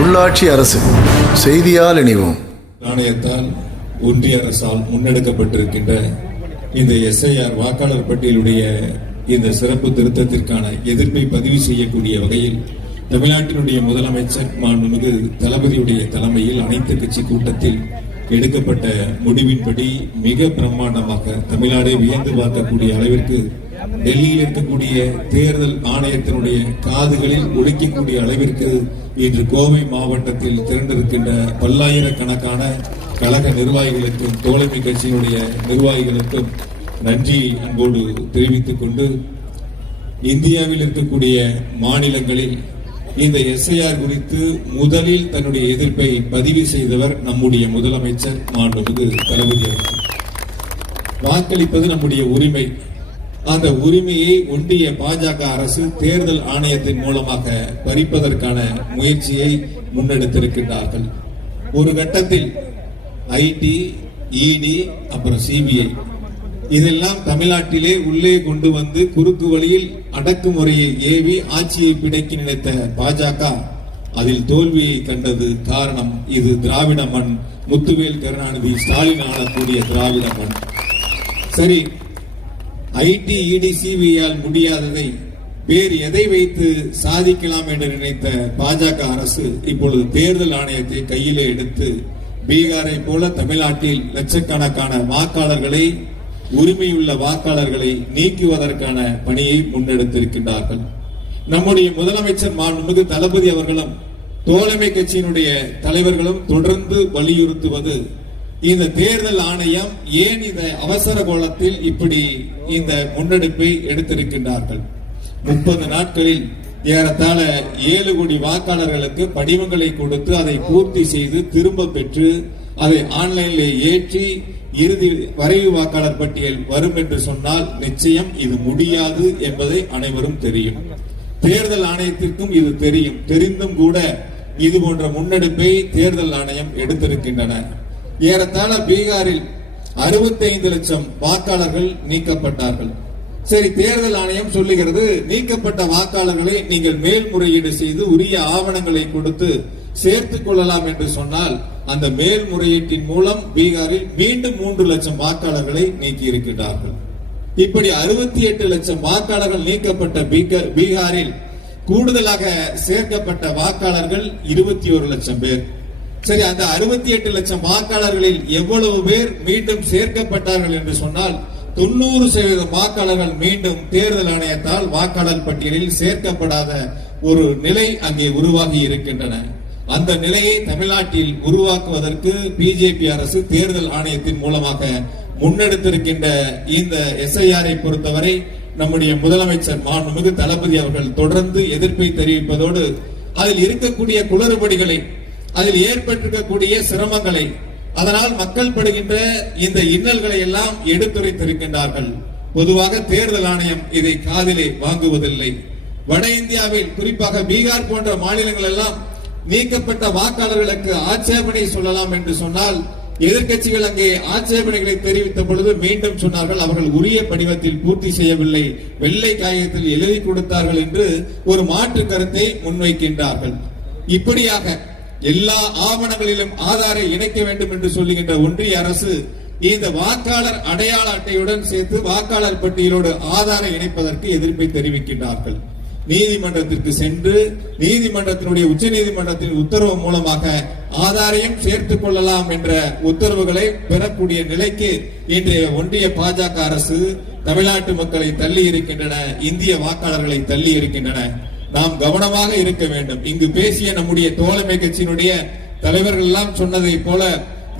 உள்ளாட்சி அரசு செய்தியால் இணைவோம். ஆணையத்தால் ஒன்றிய அரசால் முன்னெடுக்கப்பட்டிருக்கின்ற இந்த SIR வாக்காளர் பட்டியலுடைய இந்த சிறப்பு திருத்தத்திற்கான எதிர்ப்பை பதிவு செய்யக்கூடிய வகையில் தமிழ்நாட்டினுடைய முதலமைச்சர் மாண்புமிகு தளபதியுடைய தலைமையில் அனைத்து கட்சி கூட்டத்தில் எடுக்கப்பட்ட முடிவின்படி மிக பிரம்மாண்டமாக தமிழ்நாடை வியந்து பார்க்கக்கூடிய அளவிற்கு டெல்லியில் இருக்கக்கூடிய தேர்தல் ஆணையத்தினுடைய காதுகளில் ஒலிக்கக்கூடிய அளவிற்கு இன்று கோவை மாவட்டத்தில் திரண்டிருக்கின்ற பல்லாயிரக்கணக்கான கழக நிர்வாகிகளுக்கும் தோழமை கட்சியினுடைய நிர்வாகிகளுக்கும் நன்றி அன்போடு தெரிவித்துக் கொண்டு இந்தியாவில் இருக்கக்கூடிய மாநிலங்களில் இந்த SIR குறித்து முதலில் தன்னுடைய எதிர்ப்பை பதிவு செய்தவர் நம்முடைய முதலமைச்சர் மாண்புமிகு தளபதி அவர்கள். வாக்களிப்பது நம்முடைய உரிமை. அந்த உரிமையை ஒன்றிய பாஜக அரசு தேர்தல் ஆணையத்தின் மூலமாக பறிப்பதற்கான முயற்சியை முன்னெடுத்திருக்கின்றார்கள். ஒரு கட்டத்தில் IT, ED, அப்புறம் CBI இதெல்லாம் தமிழ்நாட்டிலே உள்ளே கொண்டு வந்து குறுக்கு வழியில் அடக்குமுறையை ஏவி ஆட்சியை பிடிக்க நினைத்த பாஜக அதில் தோல்வியை கண்டது. காரணம், இது திராவிட மண், முத்துவேல் கருணாநிதி ஸ்டாலின் ஆளக்கூடிய திராவிட மண். சரி, IT, ED, CBI முடியாததை வேறு எதை வைத்து சாதிக்கலாம் என்று நினைத்த பாஜக அரசு இப்பொழுது தேர்தல் ஆணையத்தை கையிலே எடுத்து பீகாரை போல தமிழ்நாட்டில் லட்சக்கணக்கான வாக்காளர்களை, உரிமையுள்ள வாக்காளர்களை நீக்குவதற்கான பணியை முன்னெடுத்திருக்கின்றார்கள். நம்முடைய முதலமைச்சர் மாண்புமிகு தளபதி அவர்களும் தோழமை கட்சியினுடைய தலைவர்களும் தொடர்ந்து வலியுறுத்துவது, இந்த தேர்தல் ஆணையம் ஏன் இந்த அவசர கோலத்தில் இப்படி இந்த முன்னெடுப்பை எடுத்திருக்கின்றார்கள். 30 நாட்களில் ஏறத்தாழ 7 கோடி வாக்காளர்களுக்கு படிவங்களை கொடுத்து அதை பூர்த்தி செய்து திரும்ப பெற்று அதை ஆன்லைனிலே ஏற்றி இறுதி வரைவு வாக்காளர் பட்டியல் வரும் என்று சொன்னால் நிச்சயம் இது முடியாது என்பதை அனைவரும் தெரியும். தேர்தல் ஆணையத்திற்கும் இது தெரியும். தெரிந்தும் கூட இது போன்ற முன்னெடுப்பை தேர்தல் ஆணையம் எடுத்திருக்கின்றன. ஏறத்தாழ பீகாரில் 65 லட்சம் வாக்காளர்கள் நீக்கப்பட்டார்கள். சரி, தேர்தல் ஆணையம் சொல்லுகிறது, நீக்கப்பட்ட வாக்காளர்களை நீங்கள் மேல்முறையீடு செய்து உரிய ஆவணங்களை கொடுத்து சேர்த்துக் கொள்ளலாம் என்று சொன்னால் அந்த மேல்முறையீட்டின் மூலம் பீகாரில் மீண்டும் 3 லட்சம் வாக்காளர்களை நீக்கி இருக்கிறார்கள். இப்படி 68 லட்சம் வாக்காளர்கள் நீக்கப்பட்ட பீகாரில் கூடுதலாக சேர்க்கப்பட்ட வாக்காளர்கள் 21 லட்சம் பேர். சரி, அந்த 68 லட்சம் வாக்காளர்களில் எவ்வளவு பேர் மீண்டும் சேர்க்கப்பட்டார்கள் என்று சொன்னால் 90% வாக்காளர்கள் மீண்டும் தேர்தல் ஆணையத்தால் வாக்காளர் பட்டியலில் சேர்க்கப்படாத ஒரு நிலை அங்கே உருவாகி இருக்கின்றன. அந்த நிலையை தமிழ்நாட்டில் உருவாக்குவதற்கு பிஜேபி அரசு தேர்தல் ஆணையத்தின் மூலமாக முன்னெடுத்திருக்கின்ற இந்த SIR-ஐ பொறுத்தவரை நம்முடைய முதலமைச்சர் மாண்புமிகு தளபதி அவர்கள் தொடர்ந்து எதிர்ப்பை தெரிவிப்பதோடு அதில் இருக்கக்கூடிய குளறுபடிகளை, அதில் ஏற்பட்டிருக்கக்கூடிய சிரமங்களை, அதனால் மக்கள் படுகின்ற இந்த இன்னல்களை எல்லாம் எடுத்துரைத்திருக்கின்றார்கள். பொதுவாக தேர்தல் ஆணையம் இதை காதிலே வாங்குவதில்லை. வட இந்தியாவில் குறிப்பாக பீகார் போன்ற மாநிலங்கள் எல்லாம் நீக்கப்பட்ட வாக்காளர்களுக்கு ஆட்சேபனை சொல்லலாம் என்று சொன்னால் எதிர்கட்சிகள் அங்கே ஆட்சேபனைகளை தெரிவித்த பொழுது மீண்டும் சொன்னார்கள், அவர்கள் உரிய படிவத்தில் பூர்த்தி செய்யவில்லை, வெள்ளை காகிதத்தில் எழுதி கொடுத்தார்கள் என்று ஒரு மாற்று கருத்தை முன்வைக்கின்றார்கள். இப்படியாக எல்லா ஆவணங்களிலும் ஆதாரை இணைக்க வேண்டும் என்று சொல்லுகின்ற ஒன்றிய அரசு இந்த வாக்காளர் அடையாள அட்டையுடன் சேர்த்து வாக்காளர் பட்டியலோடு ஆதாரை இணைப்பதற்கு எதிர்ப்பை தெரிவிக்கின்றார்கள். நீதிமன்றத்திற்கு சென்று நீதிமன்றத்தினுடைய உச்ச நீதிமன்றத்தின் உத்தரவு மூலமாக ஆதாரையும் சேர்த்துக் கொள்ளலாம் என்ற உத்தரவுகளை பெறக்கூடிய நிலைக்கு இன்றைய ஒன்றிய பாஜக அரசு தமிழ்நாட்டு மக்களை தள்ளி இருக்கின்றன, இந்திய வாக்காளர்களை தள்ளி இருக்கின்றன. நாம் கவனமாக இருக்க வேண்டும். இங்கு பேசிய நம்முடைய தோழமை கட்சியினுடைய தலைவர்கள் எல்லாம் சொன்னதை போல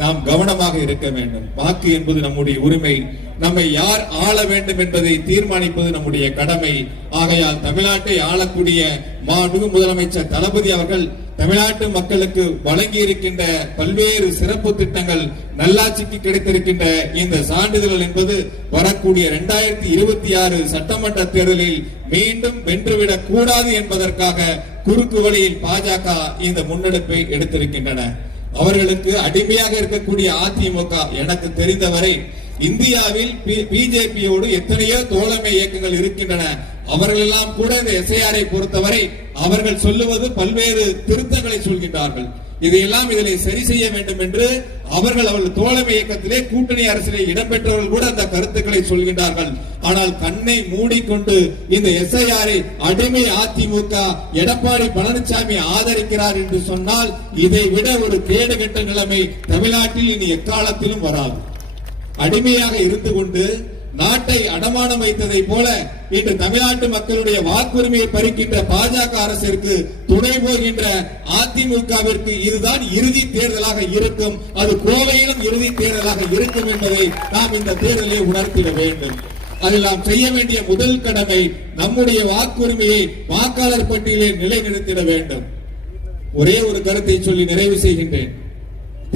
நாம் கவனமாக இருக்க வேண்டும். வாக்கு என்பது நம்முடைய உரிமை. நம்மை யார் ஆள வேண்டும் என்பதை தீர்மானிப்பது நம்முடைய கடமை. ஆகையால் தமிழ்நாட்டை ஆளக்கூடிய மாண்புமிகு முதலமைச்சர் தளபதி அவர்கள் தமிழ்நாட்டு மக்களுக்கு வழங்கி இருக்கின்ற பல்வேறு சிறப்பு திட்டங்கள், நல்லாட்சிக்கு கிடைத்திருக்கின்ற இந்த சான்றிதழ்கள் என்பது வரக்கூடிய 2026 சட்டமன்ற தேர்தலில் மீண்டும் வென்றுவிடக் கூடாது என்பதற்காக குறுக்கு வழியில் பாஜக இந்த முன்னெடுப்பை எடுத்திருக்கின்றன. அவர்களுக்கு அடிமையாக இருக்கக்கூடிய அதிமுக எனக்கு தெரிந்தவரை இந்தியாவில் பிஜேபியோடு எத்தனையோ தோழமை இயக்கங்கள் இருக்கின்றன. அவர்கள் எல்லாம் கூட இந்த SIR-ஐ பொறுத்தவரை அவர்கள் சொல்லுவது பல்வேறு திருத்தங்களை சொல்கின்றார்கள். இதையெல்லாம் இதிலே சரி செய்ய வேண்டும் என்று அவர்கள் தோழமை இயக்கத்திலே கூட்டணி அரசிலே இடம்பெற்றவர்கள் கூட அந்த கருத்துக்களை சொல்கின்றார்கள். ஆனால் கண்ணை மூடிக்கொண்டு இந்த SIR அடிமை அதிமுக எடப்பாடி பழனிசாமி ஆதரிக்கிறார் என்று சொன்னால் இதை விட ஒரு கேடுகெட்ட நிலைமை தமிழ்நாட்டில் இனி எக்காலத்திலும் வராது. அடிமையாக இருந்து கொண்டு நாட்டை அடமானம் வைத்ததை போல இன்று தமிழ்நாட்டு மக்களுடைய வாக்குரிமையை பறிக்கின்ற பாஜக அரசிற்கு துணை போகின்ற அதிமுகவிற்கு இதுதான் இறுதி தேர்தலாக இருக்கும். அது கோவையிலும் இறுதி தேர்தலாக இருக்கும் என்பதை நாம் இந்த தேர்தலை உணர்த்திட வேண்டும். அதில் நாம் செய்ய வேண்டிய முதல் கடமை நம்முடைய வாக்குரிமையை வாக்காளர் பட்டியலில் நிலைநிறுத்திட வேண்டும். ஒரே ஒரு கருத்தை சொல்லி நிறைவு செய்கின்றேன்.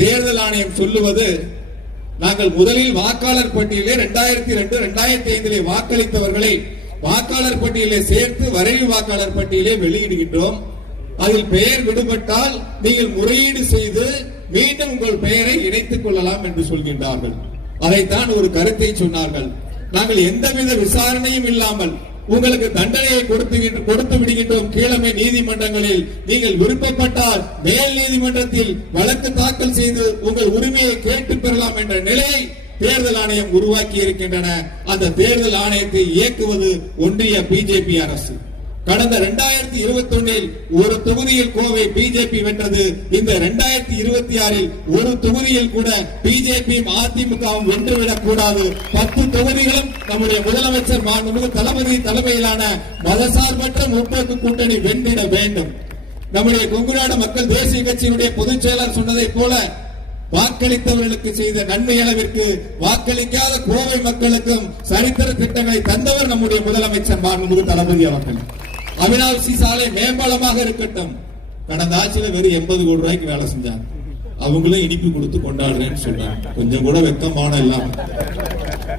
தேர்தல் ஆணையம் சொல்லுவது, நாங்கள் முதலில் வாக்காளர் பட்டியலே 2002, 2005 வாக்களித்தவர்களை வாக்காளர் பட்டியலை சேர்த்து வரைவு வாக்காளர் பட்டியலே வெளியிடுகின்றோம். அதில் பெயர் விடுபட்டால் நீங்கள் முறையீடு செய்து மீண்டும் உங்கள் பெயரை இணைத்துக் கொள்ளலாம் என்று சொல்கின்றார்கள். அதைத்தான் ஒரு கருத்தை சொன்னார்கள். நாங்கள் எந்தவித விசாரணையும் இல்லாமல் உங்களுக்கு தண்டனையை கொடுத்து விடுகின்றோம் கீழமை நீதிமன்றங்களில். நீங்கள் விருப்பப்பட்டால் மேல் நீதிமன்றத்தில் வழக்கு தாக்கல் செய்து உங்கள் உரிமையை கேட்டு பெறலாம் என்ற நிலையை தேர்தல் ஆணையம் உருவாக்கி இருக்கின்றன. அந்த தேர்தல் ஆணையத்தை இயக்குவது ஒன்றிய பிஜேபி அரசு. கடந்த 2021 ஒரு தொகுதியில் கோவை பிஜேபி வென்றது. இந்த 2026 ஒரு தொகுதியில் கூட பிஜேபியும் அதிமுகவும் வென்றுவிடக் கூடாது. 10 தொகுதிகளும் நம்முடைய முதலமைச்சர் மாண்புமிகு தளபதி தலைமையிலான மதசார்பற்ற முற்போக்கு கூட்டணி வென்றிட வேண்டும். நம்முடைய கொங்குநாடு மக்கள் தேசிய கட்சியினுடைய பொதுச் செயலர் சொன்னதை போல வாக்களித்தவர்களுக்கு செய்த நன்மை அளவிற்கு வாக்களிக்காத கோவை மக்களுக்கும் சரித்திர திட்டங்களை தந்தவர் நம்முடைய முதலமைச்சர் மாண்புமிகு தளபதி அவர்கள். அவினாசி சாலை மேம்பாலமாக இருக்கட்டும், கடந்த ஆட்சியில வெறும் 80 கோடி ரூபாய்க்கு வேலை செஞ்சாங்க. அவங்களும் இனிப்பு கொடுத்து கொண்டாடுறேன்னு சொன்னாங்க. கொஞ்சம் கூட வெக்கமான இல்லாம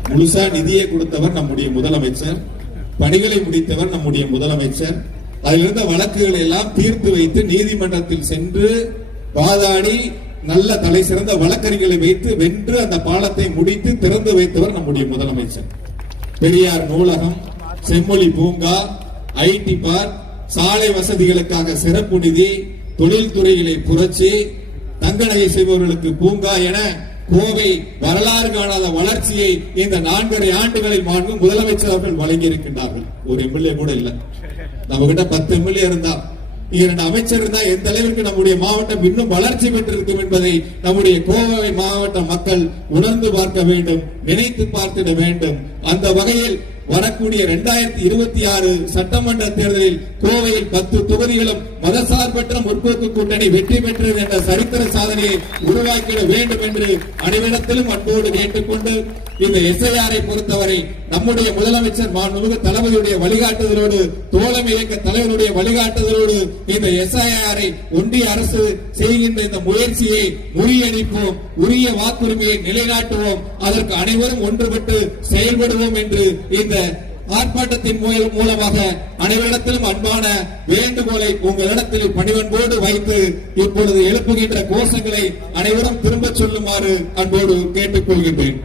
முழுசா நிதியை கொடுத்தவர் நம்முடைய முதலமைச்சர், பணிகளை முடித்தவர் நம்முடைய முதலமைச்சர். அதிலிருந்த வழக்குகளை எல்லாம் தீர்த்து வைத்து நீதிமன்றத்தில் சென்று வாதாடி நல்ல தலை சிறந்த வழக்கறிஞர்களை வைத்து வென்று அந்த பாலத்தை முடித்து திறந்து வைத்தவர் நம்முடைய முதலமைச்சர். பெரியார் நூலகம், செம்மொழி பூங்கா, ஐடி பார்க், சாலை வசதிகளுக்காக சிறப்பு நிதி, தொழில்துறைகளை புரட்சி, தங்க நகை செய்பவர்களுக்கு பூங்கா என கோவை வரலாறு காணாத வளர்ச்சியை இந்த 4.5 ஆண்டுகளில் முதலமைச்சர் அவர்கள் வழங்கி இருக்கின்றார்கள். ஒரு எம்எல்ஏ கூட இல்ல. நம்ம கிட்ட 10 எம்எல்ஏ இருந்தா, 2 அமைச்சர் இருந்தா எந்த அளவிற்கு நம்முடைய மாவட்டம் இன்னும் வளர்ச்சி பெற்றிருக்கும் என்பதை நம்முடைய கோவை மாவட்ட மக்கள் உணர்ந்து பார்க்க வேண்டும், நினைத்து பார்த்திட வேண்டும். அந்த வகையில் வரக்கூடிய 2026 சட்டமன்ற தேர்தலில் கோவையில் 10 தொகுதிகளும் மதசார்பற்ற முற்போக்கு கூட்டணி வெற்றி பெற்றது என்ற சரித்திர சாதனையை உருவாக்கிட வேண்டும் என்று அனைவரிடத்திலும் அன்போடு கேட்டுக்கொண்டு, இந்த SIR பொறுத்தவரை நம்முடைய முதலமைச்சர் மாண்புமிகு தளபதியுடைய வழிகாட்டுதலோடு, தோழமை இயக்க தலைவருடைய வழிகாட்டுதலோடு இந்த SIR ஒன்றிய அரசு செய்கின்ற இந்த முயற்சியை முறியடிப்போம், உரிய வாக்குரிமையை நிலைநாட்டுவோம், அதற்கு அனைவரும் ஒன்றுபட்டு செயல்படுவோம் என்று இந்த ஆர்ப்பாட்டத்தின் மூலமாக அனைவரிடத்திலும் அன்பான வேண்டுகோளை உங்களிடத்தில் பணிவன்போடு வைத்து இப்பொழுது எழுப்புகின்ற கோஷங்களை அனைவரும் திரும்ப சொல்லுமாறு அன்போடு கேட்டுக்கொள்கின்றேன்.